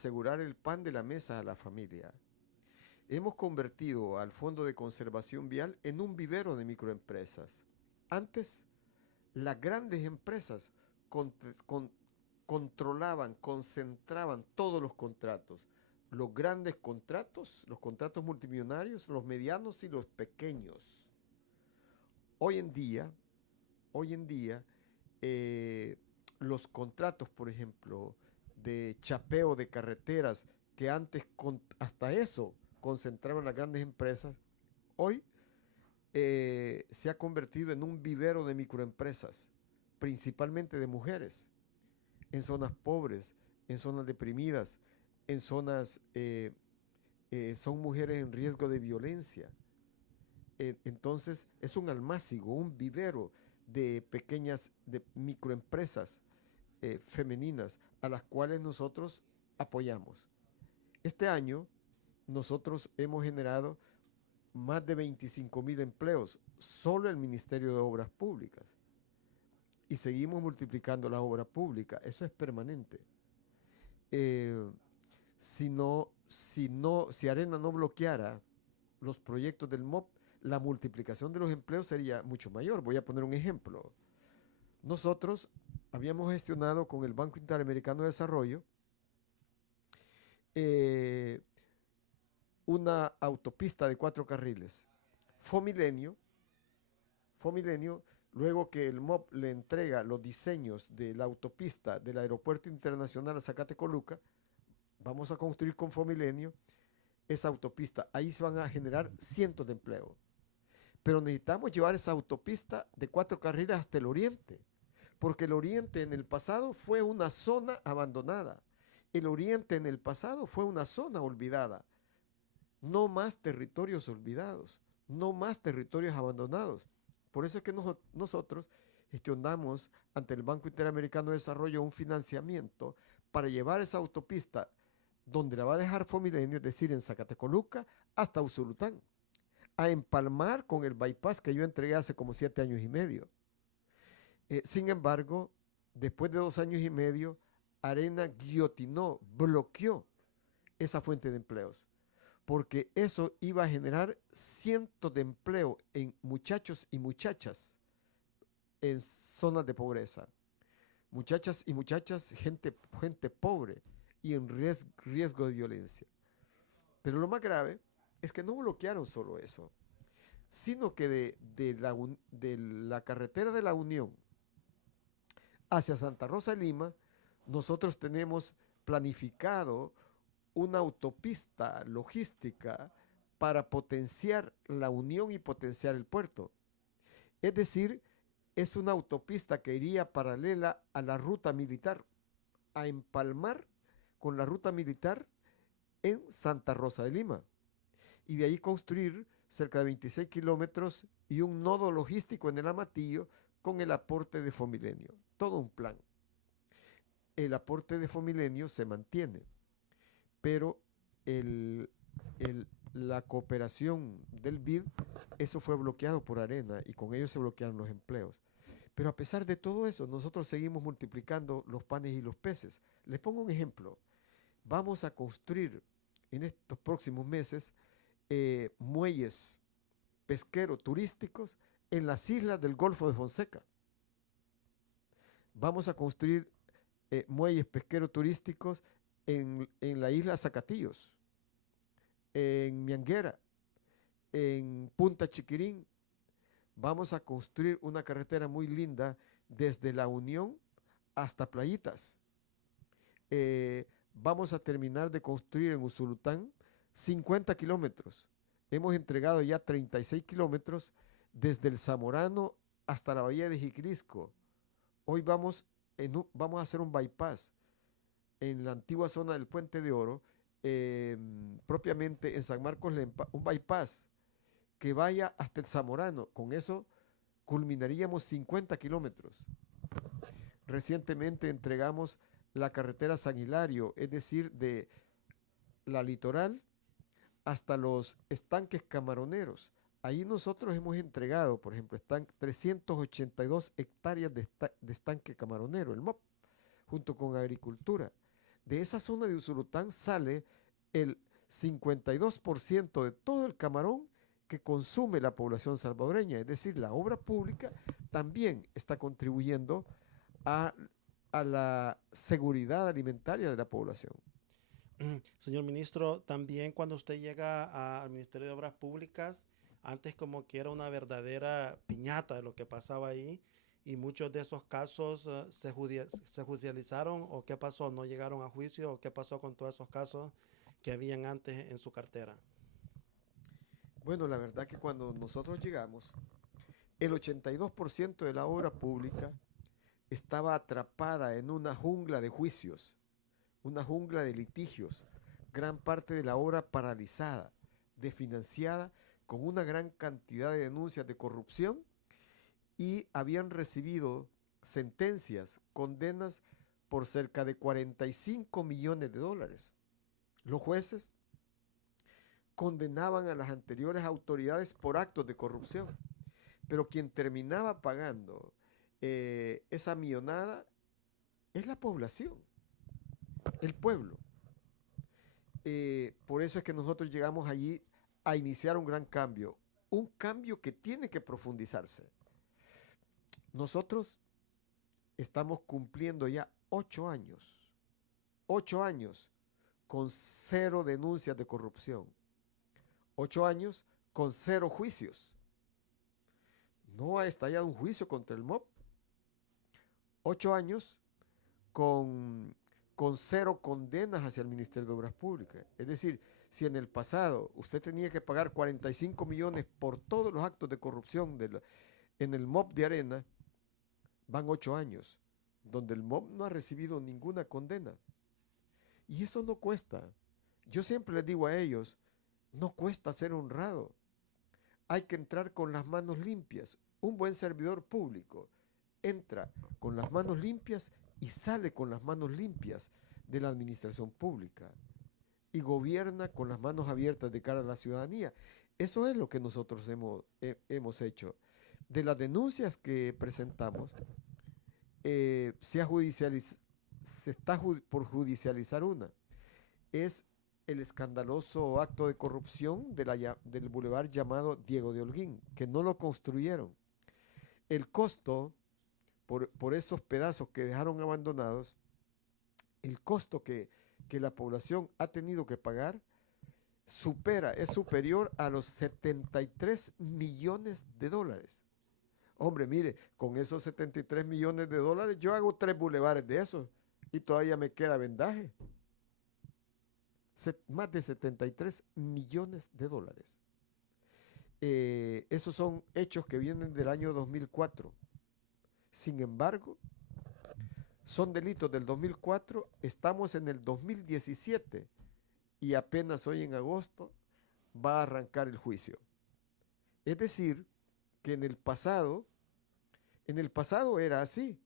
asegurar el pan de la mesa a la familia. Hemos convertido al Fondo de Conservación Vial en un vivero de microempresas. Antes, las grandes empresas con- con- controlaban, concentraban todos los contratos. Los grandes contratos, los contratos multimillonarios, los medianos y los pequeños. Hoy en día, hoy en día, eh, los contratos, por ejemplo, de chapeo de carreteras, que antes hasta eso concentraban las grandes empresas, hoy se ha convertido en un vivero de microempresas, principalmente de mujeres, en zonas pobres, en zonas deprimidas, en zonas, son mujeres en riesgo de violencia. Entonces es un almácigo, un vivero de pequeñas, de microempresas femeninas a las cuales nosotros apoyamos. Este año nosotros hemos generado más de 25.000 empleos, solo el Ministerio de Obras Públicas. Y seguimos multiplicando la obra pública, eso es permanente. Eh, si Arena no bloqueara los proyectos del MOP, la multiplicación de los empleos sería mucho mayor. Voy a poner un ejemplo. Nosotros habíamos gestionado con el Banco Interamericano de Desarrollo eh, una autopista de 4 carriles. Fomilenio, Fomilenio, luego que el MOP le entrega los diseños de la autopista del Aeropuerto Internacional a Zacatecoluca, vamos a construir con Fomilenio esa autopista. Ahí se van a generar cientos de empleos. Pero necesitamos llevar esa autopista de 4 carriles hasta el oriente, porque el oriente en el pasado fue una zona abandonada. El oriente en el pasado fue una zona olvidada. No más territorios olvidados, no más territorios abandonados. Por eso es que nosotros gestionamos ante el Banco Interamericano de Desarrollo un financiamiento para llevar esa autopista donde la va a dejar Fomilenio, es decir, en Zacatecoluca, hasta Usulután, a empalmar con el bypass que yo entregué hace como 7 años y medio. Sin embargo, después de 2 años y medio, Arena guillotinó, bloqueó esa fuente de empleos, porque eso iba a generar cientos de empleo en muchachos y muchachas en zonas de pobreza. Muchachas y muchachas, gente pobre y en riesgo de violencia. Pero lo más grave es que no bloquearon solo eso, sino que de la carretera de la Unión hacia Santa Rosa de Lima, nosotros tenemos planificado una autopista logística para potenciar la unión y potenciar el puerto. Es decir, es una autopista que iría paralela a la ruta militar, a empalmar con la ruta militar en Santa Rosa de Lima. Y de ahí construir cerca de 26 kilómetros y un nodo logístico en el Amatillo con el aporte de Fomilenio. Todo un plan. El aporte de Fomilenio se mantiene, pero el, la cooperación del BID, eso fue bloqueado por Arena y con ello se bloquearon los empleos. Pero a pesar de todo eso, nosotros seguimos multiplicando los panes y los peces. Les pongo un ejemplo. Vamos a construir en estos próximos meses muelles pesqueros turísticos en las islas del Golfo de Fonseca. Vamos a construir muelles pesqueros turísticos en la isla Zacatillos, en Mianguera, en Punta Chiquirín. Vamos a construir una carretera muy linda desde La Unión hasta Playitas. Vamos a terminar de construir en Usulután 50 kilómetros. Hemos entregado ya 36 kilómetros desde el Zamorano hasta la bahía de Jiquilisco. Hoy vamos a hacer un bypass en la antigua zona del Puente de Oro, propiamente en San Marcos Lempa, un bypass que vaya hasta el Zamorano. Con eso culminaríamos 50 kilómetros. Recientemente entregamos la carretera San Hilario, es decir, de la litoral hasta los estanques camaroneros. Ahí nosotros hemos entregado, por ejemplo, están 382 hectáreas de estanque camaronero, el MOP, junto con agricultura. de esa zona de Usulután sale el 52% de todo el camarón que consume la población salvadoreña. Es decir, la obra pública también está contribuyendo a, a la seguridad alimentaria de la población. Señor ministro, también cuando usted llega al Ministerio de Obras Públicas, antes como que era una verdadera piñata de lo que pasaba ahí y muchos de esos casos se judicializaron o qué pasó, no llegaron a juicio o qué pasó con todos esos casos que habían antes en su cartera. Bueno, la verdad que cuando nosotros llegamos, el 82% de la obra pública estaba atrapada en una jungla de juicios, una jungla de litigios, gran parte de la obra paralizada, desfinanciada, con una gran cantidad de denuncias de corrupción y habían recibido sentencias, condenas por cerca de 45 millones de dólares. Los jueces condenaban a las anteriores autoridades por actos de corrupción, pero quien terminaba pagando esa millonada es la población, el pueblo. Por eso es que nosotros llegamos allí a iniciar un cambio que tiene que profundizarse. Nosotros estamos cumpliendo ya 8 años con 0 denuncias de corrupción, 8 años con 0 juicios. No ha estallado un juicio contra el MOP. 8 años con, con 0 condenas hacia el Ministerio de Obras Públicas. Es decir, si en el pasado usted tenía que pagar 45 millones por todos los actos de corrupción en el MOP de Arena, van 8 años, donde el MOP no ha recibido ninguna condena. Y eso no cuesta. Yo siempre les digo a ellos, no cuesta ser honrado. Hay que entrar con las manos limpias. Un buen servidor público entra con las manos limpias y sale con las manos limpias de la administración pública y gobierna con las manos abiertas de cara a la ciudadanía. Eso es lo que nosotros hemos hecho. De las denuncias que presentamos, se está por judicializar una. Es el escandaloso acto de corrupción del bulevar llamado Diego de Holguín, que no lo construyeron. El costo por esos pedazos que dejaron abandonados, el costo que la población ha tenido que pagar es superior a los 73 millones de dólares. Hombre, mire, con esos 73 millones de dólares yo hago 3 bulevares de esos y todavía me queda vendaje. Más de 73 millones de dólares. Esos son hechos que vienen del año 2004. Sin embargo, son delitos del 2004, estamos en el 2017 y apenas hoy en agosto va a arrancar el juicio. Es decir, que en el pasado era así.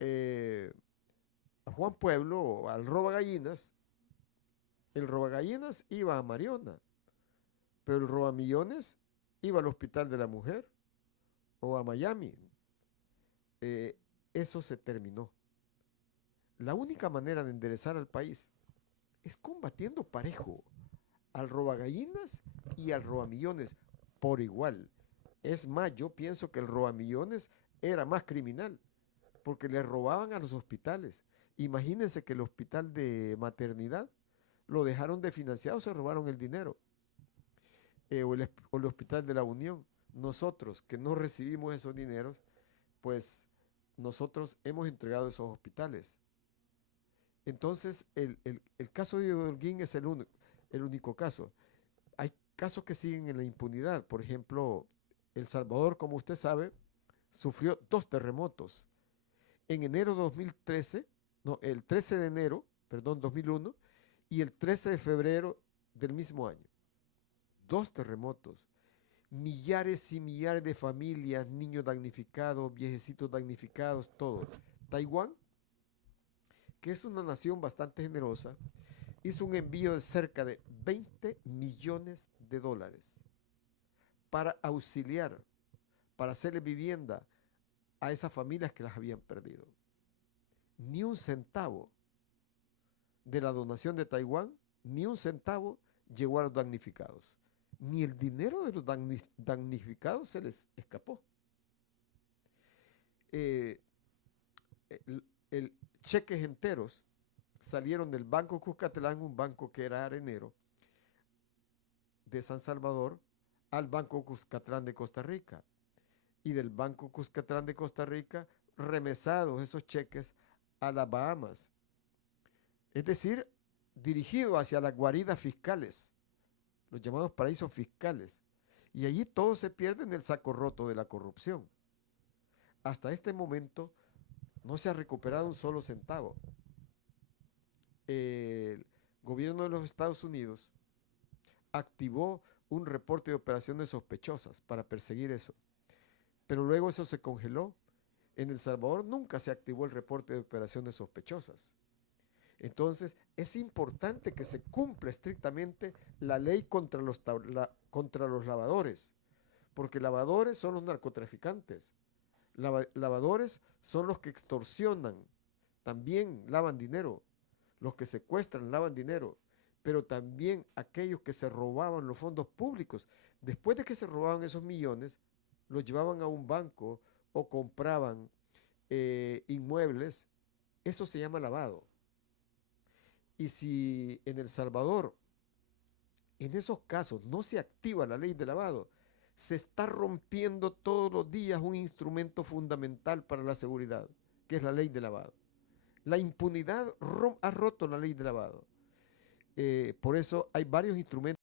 A Juan Pueblo, al roba gallinas, el roba gallinas iba a Mariona, pero el roba millones iba al Hospital de la Mujer o a Miami. Eso se terminó. La única manera de enderezar al país es combatiendo parejo al robagallinas y al robamillones por igual. Es más, yo pienso que el robamillones era más criminal porque le robaban a los hospitales. Imagínense que el hospital de maternidad lo dejaron de financiado, se robaron el dinero. O el hospital de la Unión. Nosotros que no recibimos esos dineros, pues nosotros hemos entregado esos hospitales. Entonces, el caso de Holguín es el único caso. Hay casos que siguen en la impunidad. Por ejemplo, El Salvador, como usted sabe, sufrió 2 terremotos. En enero de 2013, no, el 13 de enero, perdón, 2001, y el 13 de febrero del mismo año. 2 terremotos. Millares y millares de familias, niños damnificados, viejecitos damnificados, todo. Taiwán, que es una nación bastante generosa, hizo un envío de cerca de 20 millones de dólares para auxiliar, para hacerle vivienda a esas familias que las habían perdido. Ni un centavo de la donación de Taiwán, ni un centavo llegó a los damnificados. Ni el dinero de los damnificados se les escapó. Cheques enteros salieron del Banco Cuscatlán, un banco que era arenero de San Salvador, al Banco Cuscatlán de Costa Rica. Y del Banco Cuscatlán de Costa Rica, remesados esos cheques a las Bahamas. Es decir, dirigido hacia las guaridas fiscales, los llamados paraísos fiscales. Y allí todo se pierde en el saco roto de la corrupción. Hasta este momento no se ha recuperado un solo centavo. El gobierno de los Estados Unidos activó un reporte de operaciones sospechosas para perseguir eso. Pero luego eso se congeló. En El Salvador nunca se activó el reporte de operaciones sospechosas. Entonces, es importante que se cumpla estrictamente la ley contra los lavadores, porque lavadores son los narcotraficantes. Lavadores son los que extorsionan, también lavan dinero. Los que secuestran lavan dinero, pero también aquellos que se robaban los fondos públicos. Después de que se robaban esos millones, los llevaban a un banco o compraban inmuebles. Eso se llama lavado. Y si en El Salvador, en esos casos, no se activa la ley de lavado, se está rompiendo todos los días un instrumento fundamental para la seguridad, que es la ley de lavado. La impunidad ha roto la ley de lavado. Por eso hay varios instrumentos